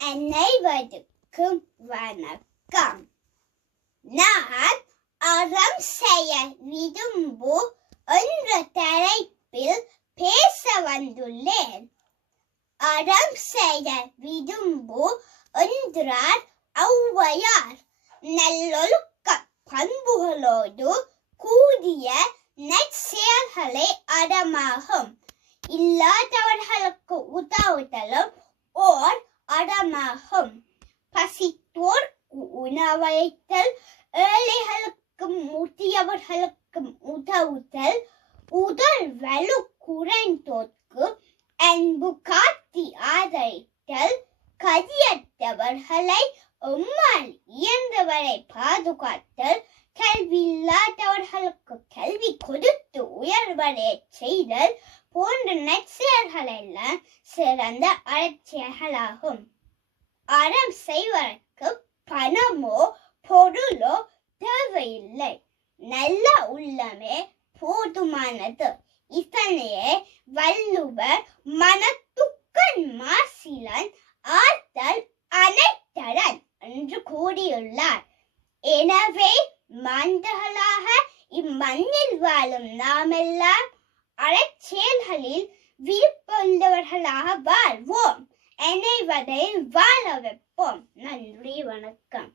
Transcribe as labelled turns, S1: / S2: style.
S1: அனைவருக்கும் வணக்கம் நான் அறம் செய்ய விரும்பு என்ற தலைப்பில் பேச வந்துள்ளேன் அறம் செய்ய விரும்பு என்றார் ஔவையார் நல்லொழுக்க பண்புகளோடு கூடிய நற்செயல்களே அறமாகும் இல்லாதவர்களுக்கு உதவுதலும் ஓர் அடமாகும். பசித்தோர்க்கு உணவளித்தல் ஏழைகளுக்கும் முதியவர்களுக்கும் உதவுதல் உடல் வலு குறைந்தோர்க்கு அன்பு காட்டி ஆதரித்தல் கதியற்றவர்களை உம்மால் இயன்றவரை பாதுகாத்தல் கல்வி இல்லாதவர்களுக்கு கல்வி கொடுத்து உயர்வடைய செய்தல் போன்ற நற்செயல்களெல்லாம் சிறந்த அறச்செயல்களாகும். அறம் செய்வதற்கு பணமோ பொருளோ தேவையில்லை. நல்ல உள்ளமே போதுமானது. இதனையே வள்ளுவர் மனத்துக்கண் மாசிலன் ஆத்தல் அனைத்தரன் என்று கூறியுள்ளார். எனவே மாந்தர்களாக இம்மண்ணில் வாழும் நாமெல்லாம் அறச்செயல்களில் விருப்பமுள்ளவர்களாக வாழ்வோம். அனைவரையும் வாழ வைப்போம். நன்றி வணக்கம்.